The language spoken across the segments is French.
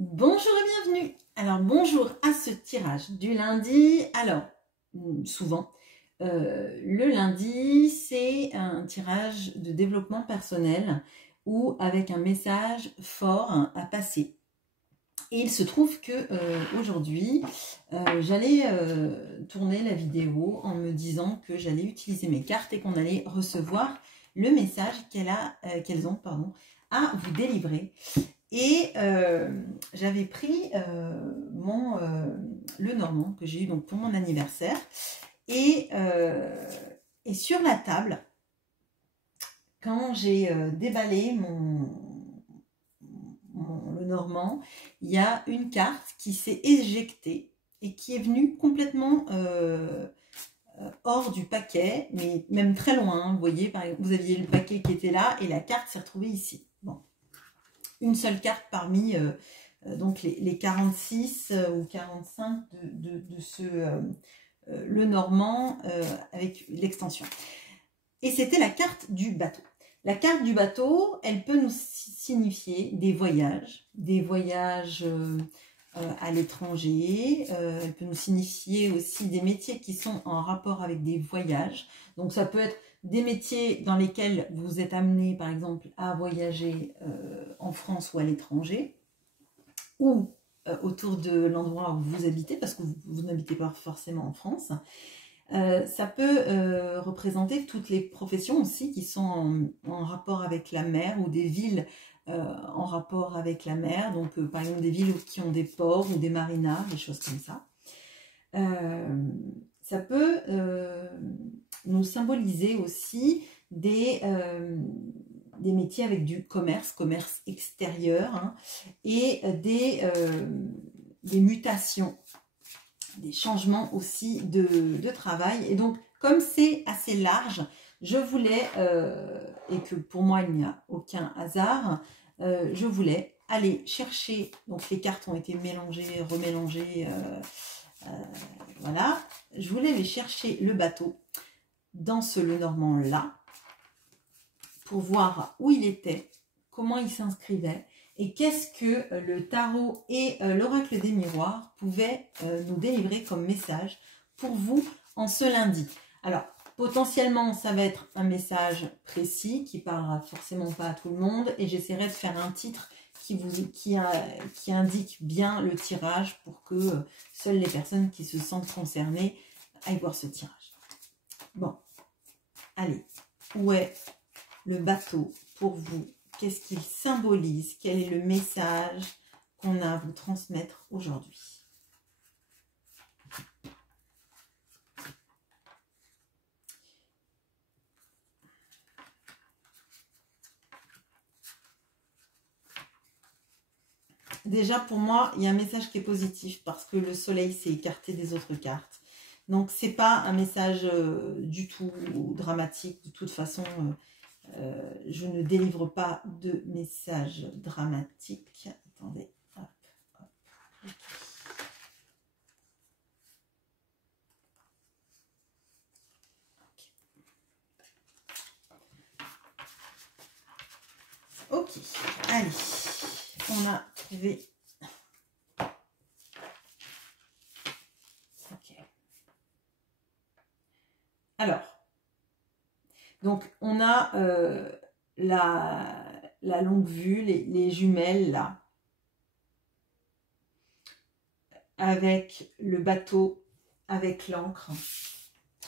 Bonjour et bienvenue. Alors bonjour à ce tirage du lundi. Alors souvent le lundi c'est un tirage de développement personnel ou avec un message fort à passer. Et il se trouve que aujourd'hui j'allais tourner la vidéo en me disant que j'allais utiliser mes cartes et qu'on allait recevoir le message qu'elles ont à vous délivrer. Et j'avais pris le Normand que j'ai eu donc pour mon anniversaire. Et sur la table, quand j'ai déballé le Normand, il y a une carte qui s'est éjectée et qui est venue complètement hors du paquet, mais même très loin. Hein. Vous voyez, par exemple, vous aviez le paquet qui était là et la carte s'est retrouvée ici. Bon. Une seule carte parmi donc les 46 ou 45 de le Normand avec l'extension. Et c'était la carte du bateau. La carte du bateau, elle peut nous signifier des voyages à l'étranger. Elle peut nous signifier aussi des métiers qui sont en rapport avec des voyages. Donc ça peut être des métiers dans lesquels vous êtes amené, par exemple, à voyager en France ou à l'étranger, ou autour de l'endroit où vous habitez, parce que vous n'habitez pas forcément en France. Ça peut représenter toutes les professions aussi qui sont en rapport avec la mer, ou des villes en rapport avec la mer. Donc, par exemple, des villes qui ont des ports ou des marinas, des choses comme ça. Ça peut nous symboliser aussi des métiers avec du commerce extérieur, hein, et des mutations, des changements aussi de travail. Et donc, comme c'est assez large, je voulais, et que pour moi il n'y a aucun hasard, je voulais aller chercher, donc les cartes ont été mélangées, remélangées, voilà, je voulais aller chercher le bateau dans ce Lenormand là pour voir où il était, comment il s'inscrivait et qu'est-ce que le tarot et l'oracle des miroirs pouvaient nous délivrer comme message pour vous en ce lundi. Alors potentiellement ça va être un message précis qui parlera forcément pas à tout le monde, et j'essaierai de faire un titre qui indique bien le tirage pour que seules les personnes qui se sentent concernées aillent voir ce tirage. Bon, allez, où est le bateau pour vous? Qu'est-ce qu'il symbolise? Quel est le message qu'on a à vous transmettre aujourd'hui? Déjà, pour moi, il y a un message qui est positif parce que le soleil s'est écarté des autres cartes. Donc, c'est pas un message du tout dramatique. De toute façon, je ne délivre pas de message dramatique. Attendez, hop, hop. Ok, allez, on a trouvé. Ok. Alors, donc on a la longue vue, les jumelles là, avec le bateau, avec l'ancre.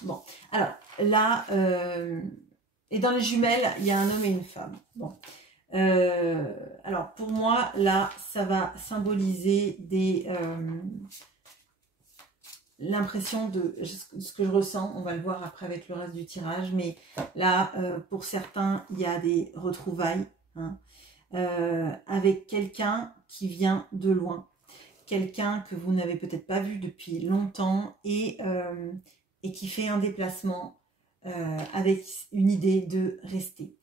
Bon, alors là, et dans les jumelles, il y a un homme et une femme. Bon. Alors pour moi là ça va symboliser l'impression de ce que je ressens. On va le voir après avec le reste du tirage, mais là pour certains il y a des retrouvailles, hein, avec quelqu'un qui vient de loin, quelqu'un que vous n'avez peut-être pas vu depuis longtemps et qui fait un déplacement avec une idée de rester.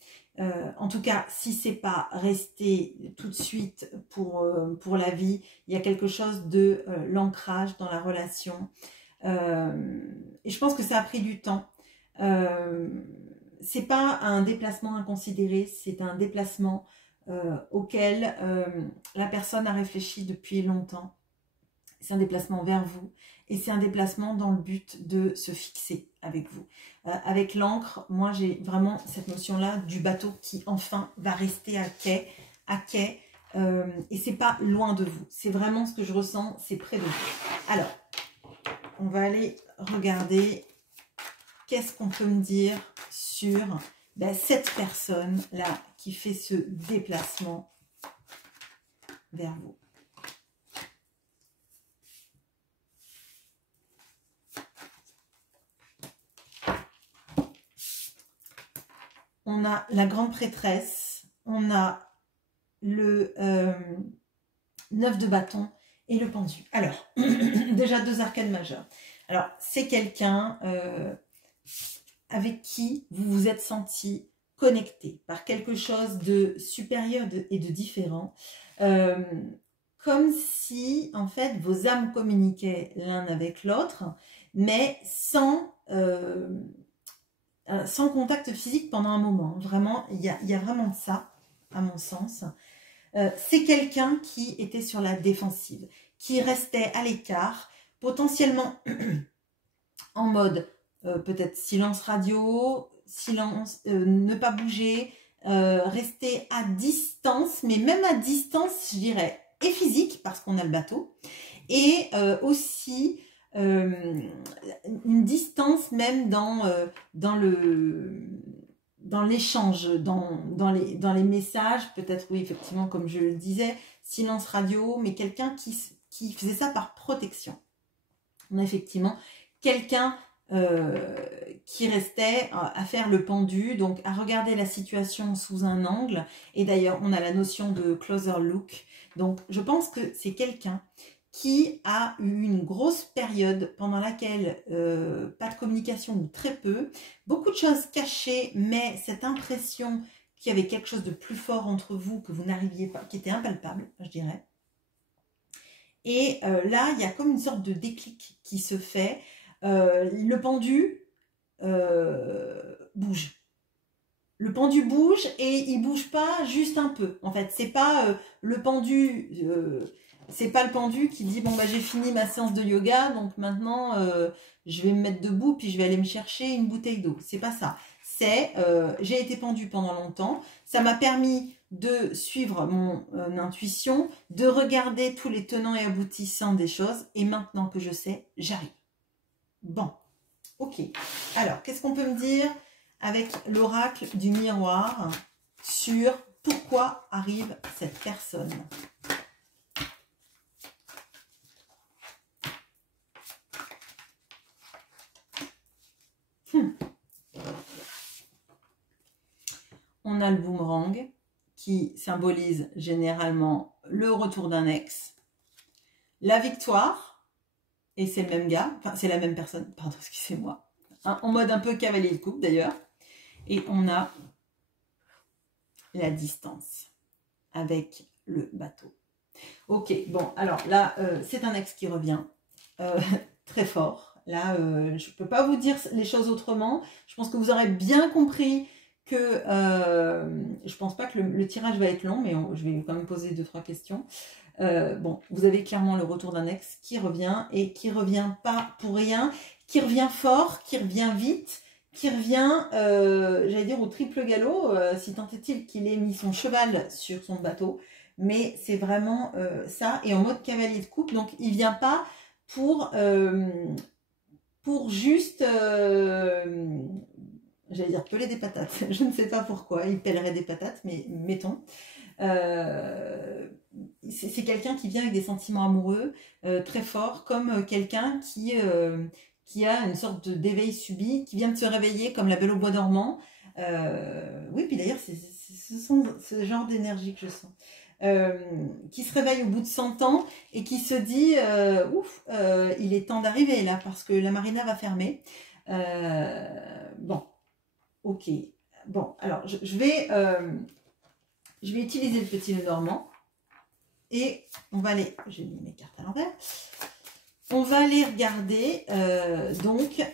En tout cas, si c'est pas rester tout de suite pour la vie, il y a quelque chose de l'ancrage dans la relation. Et je pense que ça a pris du temps. C'est pas un déplacement inconsidéré, c'est un déplacement auquel la personne a réfléchi depuis longtemps. C'est un déplacement vers vous et c'est un déplacement dans le but de se fixer avec vous. Avec l'encre, moi j'ai vraiment cette notion-là du bateau qui enfin va rester à quai et c'est pas loin de vous. C'est vraiment ce que je ressens, c'est près de vous. Alors, on va aller regarder qu'est-ce qu'on peut me dire sur cette personne-là qui fait ce déplacement vers vous. On a la grande prêtresse, on a le 9 de bâton et le pendu. Alors, déjà 2 arcanes majeures. Alors, c'est quelqu'un avec qui vous vous êtes senti connecté par quelque chose de supérieur et de différent. Comme si, en fait, vos âmes communiquaient l'un avec l'autre, mais sans contact physique pendant un moment. Vraiment, il y a vraiment de ça, à mon sens. C'est quelqu'un qui était sur la défensive, qui restait à l'écart, potentiellement en mode peut-être silence radio, silence, ne pas bouger, rester à distance, mais même à distance, je dirais, et physique, parce qu'on a le bateau, et aussi une distance même dans l'échange, dans les messages, peut-être, oui, effectivement, comme je le disais, silence radio, mais quelqu'un qui faisait ça par protection. On a effectivement quelqu'un qui restait à faire le pendu, donc à regarder la situation sous un angle, et d'ailleurs, on a la notion de closer look, donc je pense que c'est quelqu'un qui a eu une grosse période pendant laquelle pas de communication ou très peu, beaucoup de choses cachées, mais cette impression qu'il y avait quelque chose de plus fort entre vous, que vous n'arriviez pas, qui était impalpable, je dirais. Et là, il y a comme une sorte de déclic qui se fait. Le pendu bouge. Le pendu bouge et il bouge pas juste un peu. En fait, c'est pas le pendu... c'est pas le pendu qui dit bon bah j'ai fini ma séance de yoga donc maintenant je vais me mettre debout puis je vais aller me chercher une bouteille d'eau. C'est pas ça. C'est j'ai été pendu pendant longtemps. Ça m'a permis de suivre mon intuition, de regarder tous les tenants et aboutissants des choses et maintenant que je sais, j'arrive. Bon, ok. Alors, qu'est-ce qu'on peut me dire avec l'oracle du miroir sur pourquoi arrive cette personne ? On a le boomerang qui symbolise généralement le retour d'un ex, la victoire, et c'est le même gars, enfin c'est la même personne, pardon, excusez-moi, hein, en mode un peu cavalier de coupe d'ailleurs, et on a la distance avec le bateau. Ok, bon, alors là, c'est un ex qui revient très fort. Là, je ne peux pas vous dire les choses autrement. Je pense que vous aurez bien compris que je pense pas que le tirage va être long, mais je vais quand même poser 2-3 questions. Bon, vous avez clairement le retour d'un ex qui revient et qui revient pas pour rien, qui revient fort, qui revient vite, qui revient, j'allais dire, au triple galop, si tant est-il qu'il ait mis son cheval sur son bateau. Mais c'est vraiment ça, et en mode cavalier de coupe, donc il vient pas pour juste, j'allais dire peler des patates, je ne sais pas pourquoi, il pèlerait des patates, mais mettons. C'est quelqu'un qui vient avec des sentiments amoureux très forts, comme quelqu'un qui a une sorte d'éveil subit, qui vient de se réveiller comme la Belle au bois dormant. Oui, puis d'ailleurs, c'est ce genre d'énergie que je sens. Qui se réveille au bout de 100 ans et qui se dit ouf, il est temps d'arriver là parce que la marina va fermer. Bon, ok. Bon, alors je vais utiliser le petit Lenormand et on va aller, j'ai mis mes cartes à l'envers, on va aller regarder donc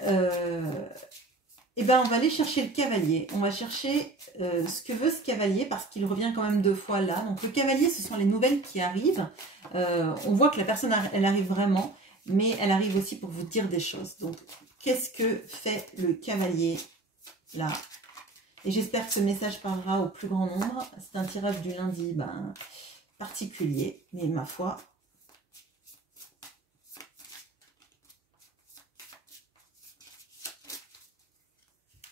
Eh ben, on va aller chercher le cavalier. On va chercher ce que veut ce cavalier parce qu'il revient quand même 2 fois là. Donc, le cavalier, ce sont les nouvelles qui arrivent. On voit que la personne, elle arrive vraiment, mais elle arrive aussi pour vous dire des choses. Donc, qu'est-ce que fait le cavalier là? Et j'espère que ce message parlera au plus grand nombre. C'est un tirage du lundi particulier, mais ma foi...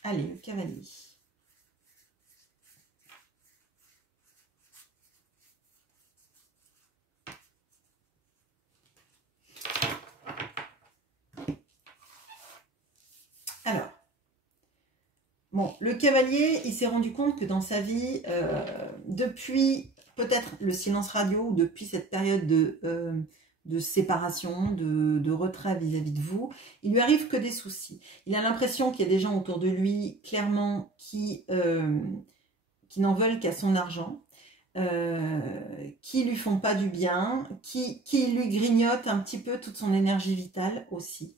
Allez, le cavalier. Alors, bon, le cavalier, il s'est rendu compte que dans sa vie, depuis peut-être le silence radio, ou depuis cette période de séparation, de retrait vis-à-vis de vous, il lui arrive que des soucis. Il a l'impression qu'il y a des gens autour de lui, clairement, qui n'en veulent qu'à son argent, qui lui font pas du bien, qui lui grignotent un petit peu toute son énergie vitale aussi.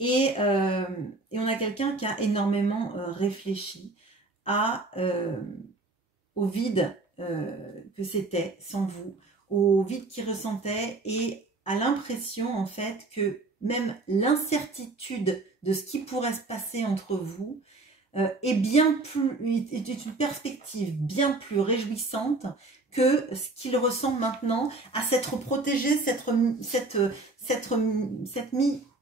Et on a quelqu'un qui a énormément réfléchi au vide que c'était sans vous, au vide qu'il ressentait et à l'impression en fait que même l'incertitude de ce qui pourrait se passer entre vous est une perspective bien plus réjouissante que ce qu'il ressent maintenant à s'être protégé,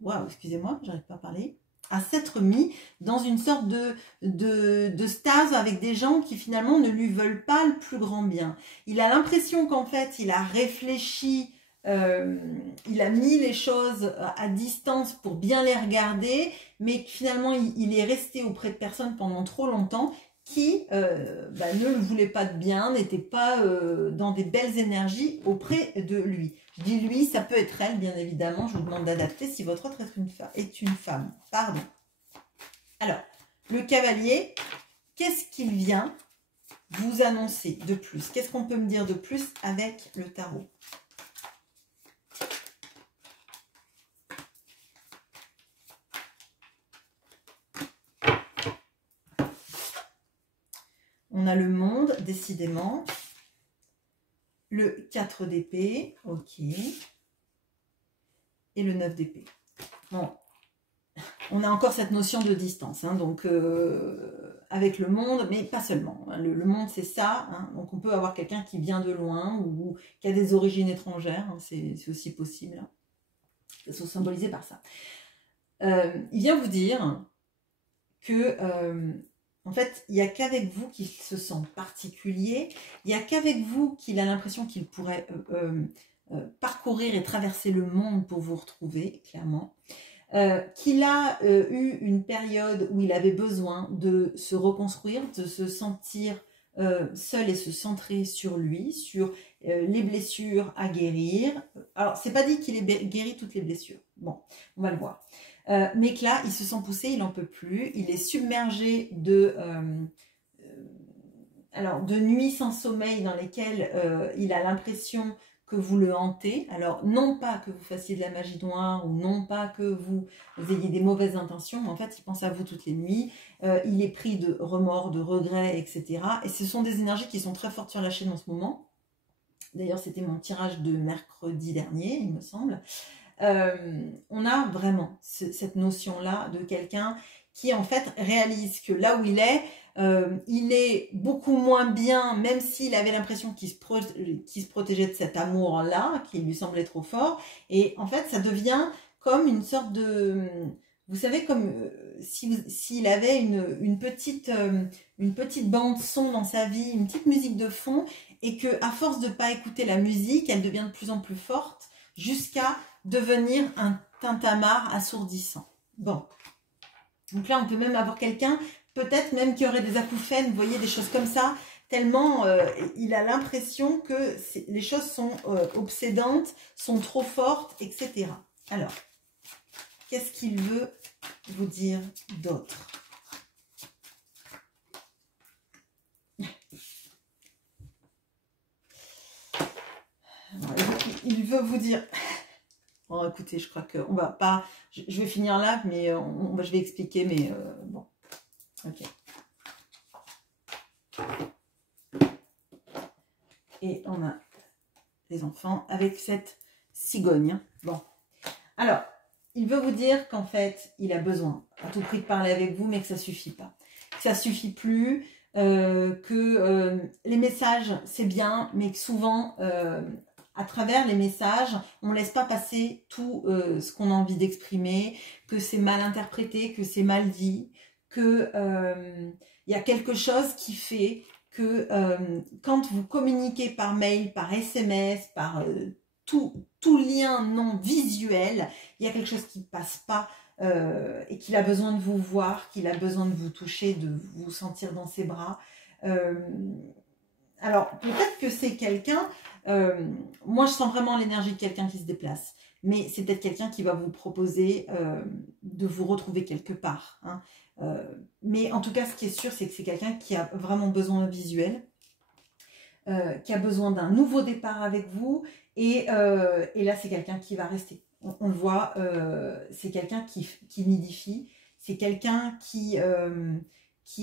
waouh, excusez-moi, j'arrive pas à parler, à s'être mis dans une sorte de stase avec des gens qui finalement ne lui veulent pas le plus grand bien. Il a l'impression qu'en fait, il a réfléchi, il a mis les choses à distance pour bien les regarder, mais finalement, il est resté auprès de personnes pendant trop longtemps qui ne le voulaient pas de bien, n'étaient pas dans des belles énergies auprès de lui. Je dis lui, ça peut être elle, bien évidemment. Je vous demande d'adapter si votre autre est une femme. Pardon. Alors, le cavalier, qu'est-ce qu'il vient vous annoncer de plus? Qu'est-ce qu'on peut me dire de plus avec le tarot? On a le monde, décidément. Le 4 d'épée, ok. Et le 9 d'épée. Bon, on a encore cette notion de distance, hein, donc avec le monde, mais pas seulement. Le monde, c'est ça. Hein, donc on peut avoir quelqu'un qui vient de loin ou qui a des origines étrangères. Hein, c'est aussi possible. Hein. Ils sont symbolisés par ça. Il vient vous dire que... en fait, il n'y a qu'avec vous qu'il se sent particulier. Il n'y a qu'avec vous qu'il a l'impression qu'il pourrait parcourir et traverser le monde pour vous retrouver, clairement. Qu'il a eu une période où il avait besoin de se reconstruire, de se sentir seul et se centrer sur lui, sur les blessures à guérir. Alors, c'est pas dit qu'il ait guéri toutes les blessures. Bon, on va le voir. Mais que là, il se sent poussé, il n'en peut plus. Il est submergé de nuits sans sommeil dans lesquelles il a l'impression que vous le hantez. Alors, non pas que vous fassiez de la magie noire ou non pas que vous ayez des mauvaises intentions, mais en fait, il pense à vous toutes les nuits. Il est pris de remords, de regrets, etc. Et ce sont des énergies qui sont très fortes sur la chaîne en ce moment. D'ailleurs, c'était mon tirage de mercredi dernier, il me semble. On a vraiment cette notion-là de quelqu'un qui en fait réalise que là où il est beaucoup moins bien, même s'il avait l'impression qu'il se protégeait de cet amour-là, qui lui semblait trop fort. Et en fait, ça devient comme une sorte de... Vous savez, comme s'il avait une petite bande son dans sa vie, une petite musique de fond, et que à force de ne pas écouter la musique, elle devient de plus en plus forte, jusqu'à devenir un tintamarre assourdissant. Bon. Donc là, on peut même avoir quelqu'un, peut-être même qui aurait des acouphènes, vous voyez, des choses comme ça, tellement il a l'impression que les choses sont obsédantes, sont trop fortes, etc. Alors, qu'est-ce qu'il veut vous dire d'autre? Il veut vous dire... Bon, écoutez, je crois qu'on va pas... Je vais finir là, mais je vais expliquer, mais bon. Ok. Et on a les enfants avec cette cigogne. Bon. Alors, il veut vous dire qu'en fait, il a besoin à tout prix de parler avec vous, mais que ça suffit pas. Que ça suffit plus, que les messages, c'est bien, mais que souvent... à travers les messages, on ne laisse pas passer tout ce qu'on a envie d'exprimer, que c'est mal interprété, que c'est mal dit, que y a quelque chose qui fait que quand vous communiquez par mail, par SMS, par tout lien non visuel, il y a quelque chose qui ne passe pas et qu'il a besoin de vous voir, qu'il a besoin de vous toucher, de vous sentir dans ses bras. Alors, peut-être que c'est quelqu'un... moi, je sens vraiment l'énergie de quelqu'un qui se déplace. Mais c'est peut-être quelqu'un qui va vous proposer de vous retrouver quelque part. Hein. Mais en tout cas, ce qui est sûr, c'est que c'est quelqu'un qui a vraiment besoin de visuel, qui a besoin d'un nouveau départ avec vous. Et là, c'est quelqu'un qui va rester. On le voit, c'est quelqu'un qui nidifie. C'est quelqu'un qui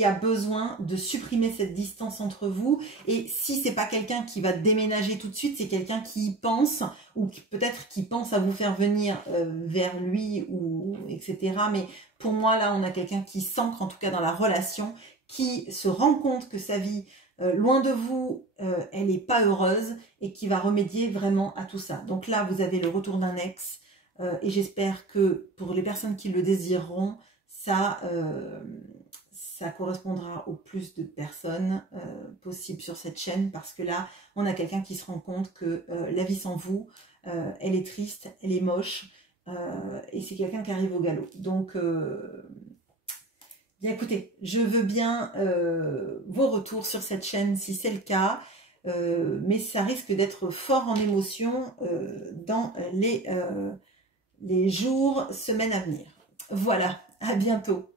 a besoin de supprimer cette distance entre vous. Et si c'est pas quelqu'un qui va déménager tout de suite, c'est quelqu'un qui y pense, ou peut-être qui pense à vous faire venir vers lui, ou etc. Mais pour moi, là, on a quelqu'un qui s'ancre, en tout cas dans la relation, qui se rend compte que sa vie, loin de vous, elle n'est pas heureuse, et qui va remédier vraiment à tout ça. Donc là, vous avez le retour d'un ex, et j'espère que pour les personnes qui le désireront, ça correspondra au plus de personnes possible sur cette chaîne, parce que là, on a quelqu'un qui se rend compte que la vie sans vous, elle est triste, elle est moche, et c'est quelqu'un qui arrive au galop. Donc, bien écoutez, je veux bien vos retours sur cette chaîne si c'est le cas, mais ça risque d'être fort en émotion dans les jours, semaines à venir. Voilà, à bientôt.